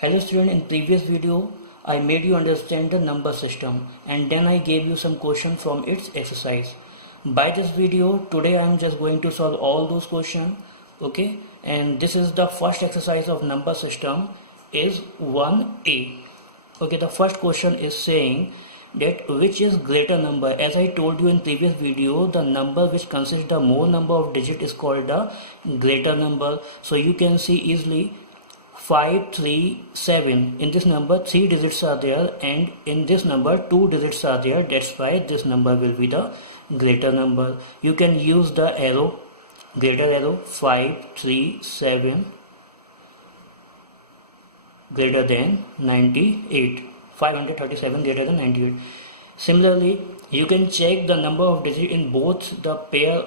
Hello student, in previous video I made you understand the number system and then I gave you some questions from its exercise. By this video today I am just going to solve all those questions, okay, and this is the first exercise of number system is 1a. Okay, the first question is saying that which is greater number. As I told you in previous video, the number which consists the more number of digit is called the greater number. So you can see easily 5, 3, 7. In this number 3 digits are there and in this number 2 digits are there. That's why this number will be the greater number. You can use the arrow, greater arrow, 5, 3, 7 greater than 98. 537 greater than 98. Similarly, you can check the number of digits in both the pair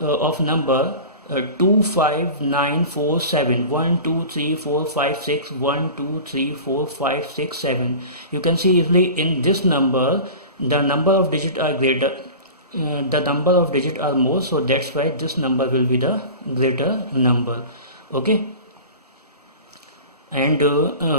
of number 2, 5, 9, 4, 7. 1, 2, 3, 4, 5, 6. 1, 2, 3, 4, 5, 6, 7. You can see easily in this number the number of digits are greater. The number of digits are more, so that's why this number will be the greater number. Okay. And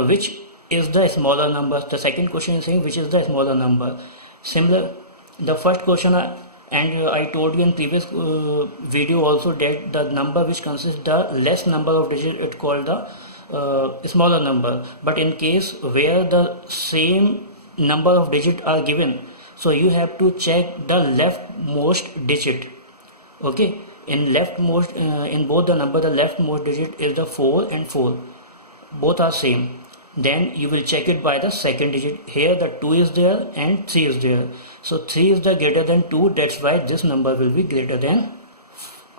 which is the smaller number? The second question is saying which is the smaller number. Similar, the first question I told you in previous video also that the number which consists the less number of digits it's called the smaller number. But in case where the same number of digits are given, so you have to check the leftmost digit. Okay, in leftmost in both the number the leftmost digit is the 4 and 4. Both are same. Then you will check it by the second digit. Here the 2 is there and 3 is there. So 3 is the greater than 2. That's why this number will be greater than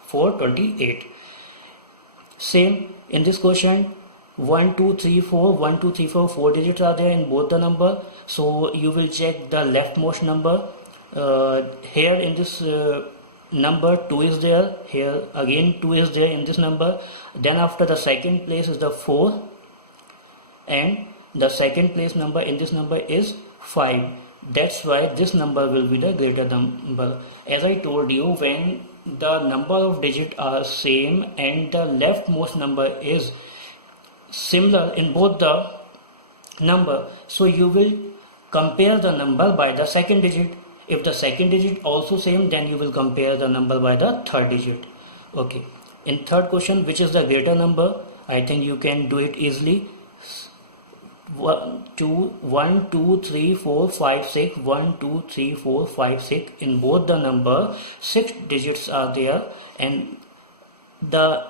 428. Same in this question. 1, 2, 3, 4. 1, 2, 3, 4. 4 digits are there in both the number. So you will check the leftmost number. Here in this number 2 is there. Here again 2 is there in this number. Then after the second place is the 4. And the second place number in this number is 5. That's why this number will be the greater number. As I told you, when the number of digits are same and the leftmost number is similar in both the number, so you will compare the number by the second digit. If the second digit also same, then you will compare the number by the third digit. Okay. In third question, which is the greater number? I think you can do it easily. 1, 2, 3, 4, 5, 6. 1, 2, 3, 4, 5, 6. In both the number 6 digits are there and the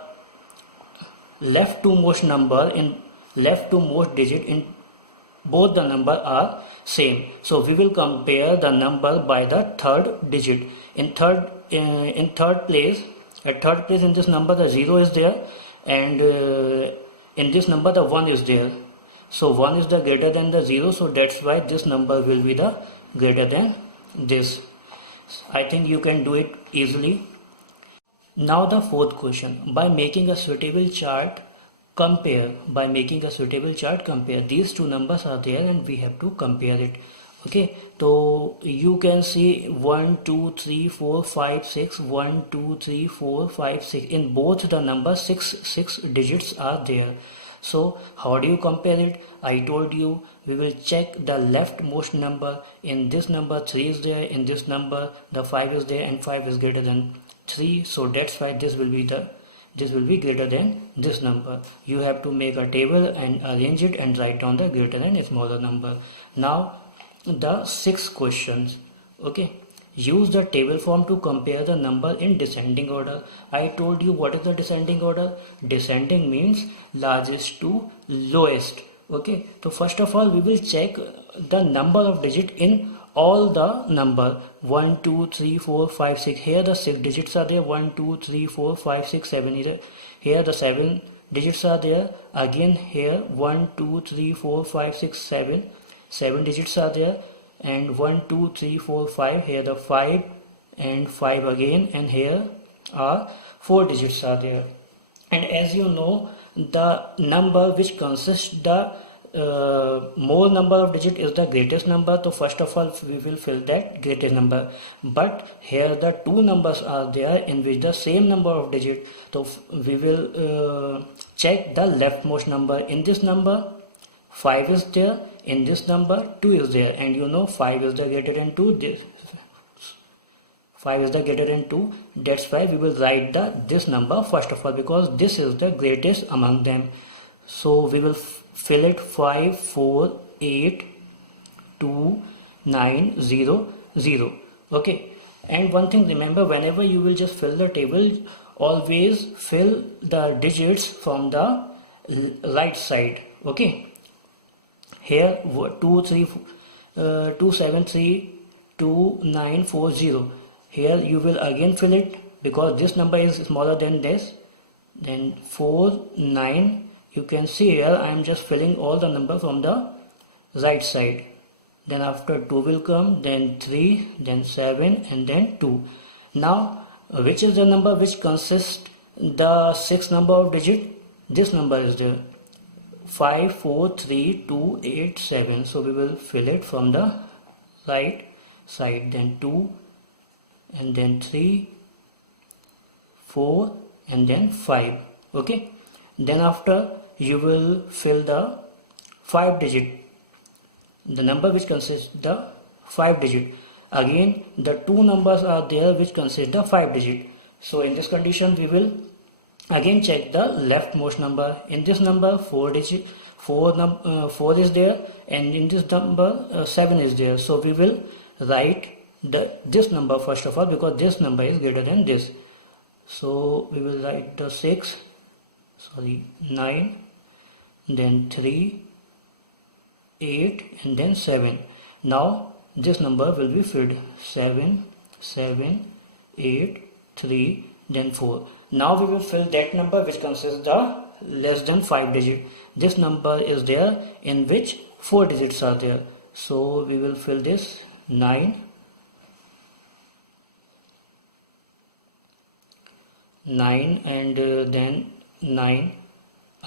left to most number in left to most digit in both the number are same. So we will compare the number by the third digit. In third place, at third place in this number the 0 is there and in this number the 1 is there. So 1 is the greater than the 0, so that's why this number will be the greater than this. I think you can do it easily. Now the fourth question. By making a suitable chart, compare. By making a suitable chart, compare. These two numbers are there and we have to compare it. Okay, so you can see 1, 2, 3, 4, 5, 6. 1, 2, 3, 4, 5, 6. In both the numbers 6 digits are there. So how do you compare it? I told you we will check the leftmost number. In this number 3 is there, in this number the 5 is there and 5 is greater than 3. So that's why this will be greater than this number. You have to make a table and arrange it and write down the greater than smaller number. Now the 6 questions. Okay. Use the table form to compare the number in descending order. I told you what is the descending order. Descending means largest to lowest. Okay, so first of all we will check the number of digits in all the number 1, 2, 3, 4, 5, 6. Here the 6 digits are there. 1, 2, 3, 4, 5, 6, 7. Here the 7 digits are there. Again here 1, 2, 3, 4, 5, 6, 7. 7 digits are there. And 1, 2, 3, 4, 5. Here the 5 and 5 again, and here are 4 digits are there. And as you know, the number which consists the more number of digit is the greatest number. So first of all we will fill that greatest number, but here the two numbers are there in which the same number of digit. So we will check the leftmost number. In this number 5 is there in this number, 2 is there, and you know 5 is the greater than 2. This 5 is the greater than 2. That's why we will write this number first of all, because this is the greatest among them. So we will fill it 5 4 8 2 9 0 0. Okay. And one thing, remember, whenever you will just fill the table, always fill the digits from the right side. Okay. Here 2732940. Here you will again fill it because this number is smaller than this. Then 4 9. You can see here I am just filling all the number from the right side. Then after 2 will come, then 3, then 7, and then 2. Now which is the number which consists the 6 number of digit? This number is there, 5 4 3 2 8 7. So we will fill it from the right side. Then 2, and then 3 4, and then 5. Okay. Then after you will fill the 5 digit, the number which consists the 5 digit. Again the 2 numbers are there which consist the 5 digit. So in this condition we will again check the leftmost number. In this number 4 is there, and in this number 7 is there. So we will write this number first of all, because this number is greater than this. So we will write the 9, then 3, 8, and then 7. Now this number will be filled 7 7 8 3, then 4. Now we will fill that number which consists the less than 5 digit. This number is there in which 4 digits are there. So we will fill this 9 and then 9,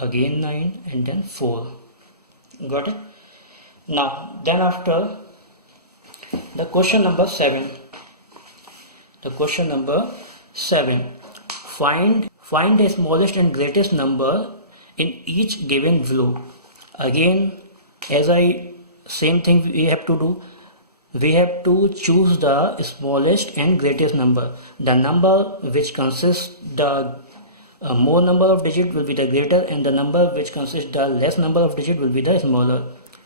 again 9, and then 4. Got it? Now then after the question number 7. The question number 7. Find the smallest and greatest number in each given below. Again, same thing we have to do. We have to choose the smallest and greatest number. The number which consists the more number of digit will be the greater, and the number which consists the less number of digit will be the smaller.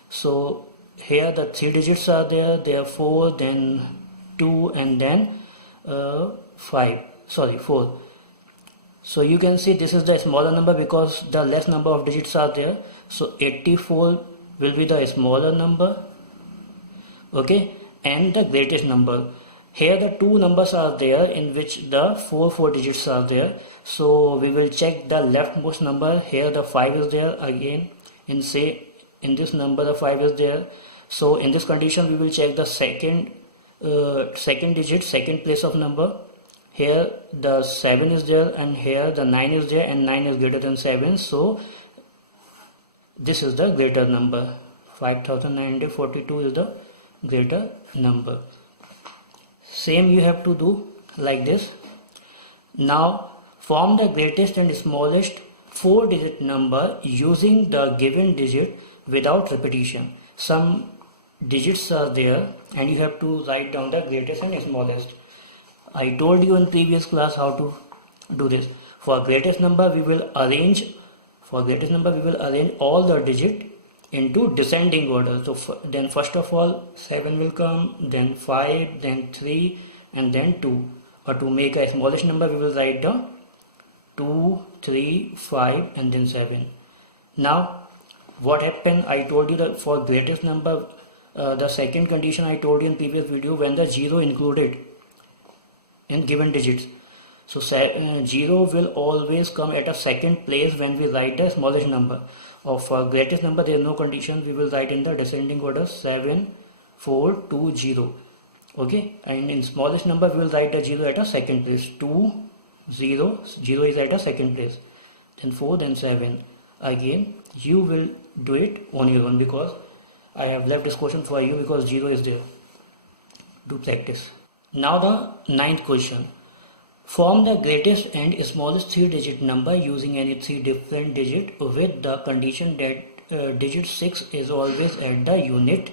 So here the 3 digits are there. They are 4, then 2, and then 4. So you can see this is the smaller number because the less number of digits are there. So 84 will be the smaller number. Okay, and the greatest number. Here the 2 numbers are there in which the 4 digits are there. So we will check the leftmost number. Here the 5 is there again. In this number the 5 is there. So in this condition we will check the second digit, second place of number. Here the 7 is there, and here the 9 is there, and 9 is greater than 7. So this is the greater number. 5942 is the greater number. Same you have to do like this. Now form the greatest and smallest 4-digit number using the given digit without repetition. Some digits are there and you have to write down the greatest and smallest. I told you in previous class how to do this. For greatest number we will arrange all the digit into descending order. So then first of all 7 will come, then 5, then 3, and then 2. Or to make a smallest number we will write down 2, 3, 5, and then 7. Now what happened, I told you that for greatest number, the second condition I told you in previous video, when the 0 included in given digits. So 0 will always come at a second place when we write the smallest number. Of greatest number there is no condition, we will write in the descending order 7, 4, 2, 0. Okay, and in smallest number we will write the 0 at a second place. 2, 0 is at a second place. Then 4, then 7. Again you will do it on your own because I have left this question for you because 0 is there. Do practice. Now the 9th question. Form the greatest and smallest 3-digit number using any 3 different digits with the condition that digit 6 is always at the unit.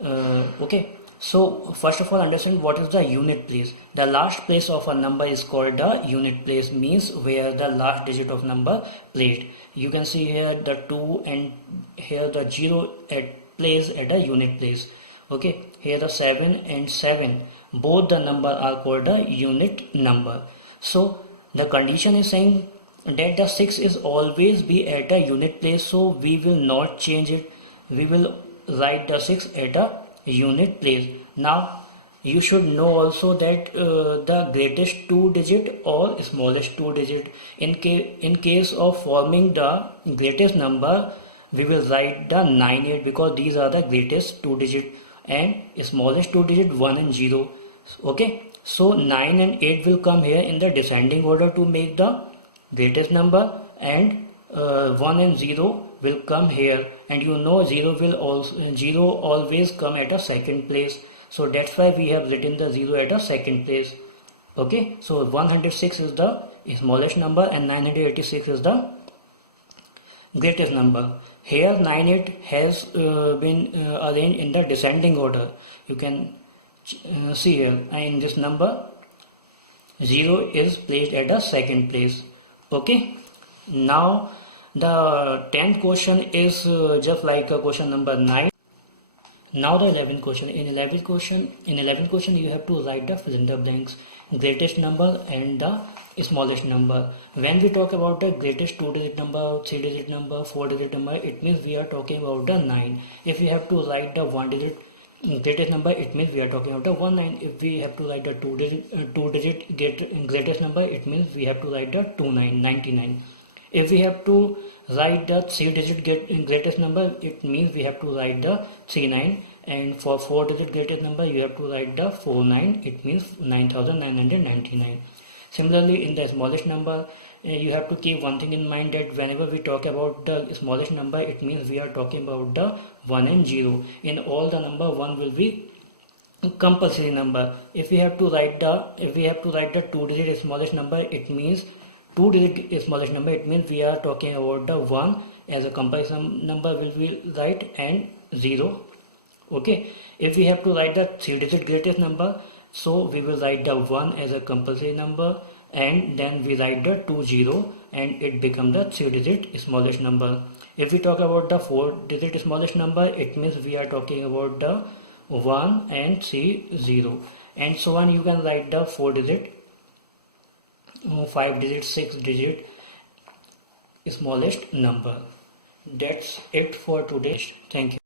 Okay, so first of all understand what is the unit place. The last place of a number is called the unit place, means where the last digit of number placed. You can see here the 2 and here the 0 at place at a unit place. Okay, here the 7 and 7, both the number are called a unit number. So the condition is saying that the 6 is always be at a unit place, so we will not change it. We will write the 6 at a unit place. Now you should know also that the greatest two digit or smallest two digit, in case of forming the greatest number, we will write the 9 8, because these are the greatest two digit, and smallest two digit 1 and 0. Okay, so 9 and 8 will come here in the descending order to make the greatest number, and 1 and 0 will come here, and you know 0 always come at a second place, so that's why we have written the 0 at a second place. Okay, so 106 is the smallest number and 986 is the greatest number. Here 98 has been arranged in the descending order. You can see here, and in this number 0 is placed at the second place. Okay, now the 10th question is just like question number 9. Now the 11th question. In 11th question you have to write the fill in the blanks, greatest number and the smallest number. When we talk about the greatest two digit number, three digit number, four digit number, it means we are talking about the 9. If we have to write the one digit greatest number, it means we are talking about the 19. If we have to write the two digit greatest number, it means we have to write the 99. If we have to write the 3 digit greatest number, it means we have to write the 39, and for 4 digit greatest number you have to write the 49, it means 9999. Similarly, in the smallest number, you have to keep one thing in mind, that whenever we talk about the smallest number, it means we are talking about the 1 and 0. In all the number, 1 will be compulsory number. If we have to write the 2 digit smallest number, it means 2 digit smallest number, it means we are talking about the 1 as a compulsory number will be right, and 0. Okay, if we have to write the 3 digit greatest number, so we will write the 1 as a compulsory number, and then we write the 20, and it becomes the 3 digit smallest number. If we talk about the 4 digit smallest number, it means we are talking about the 1 and 30, and so on. You can write the 4 digit, 5 digit, 6 digit smallest number. That's it for today. Thank you.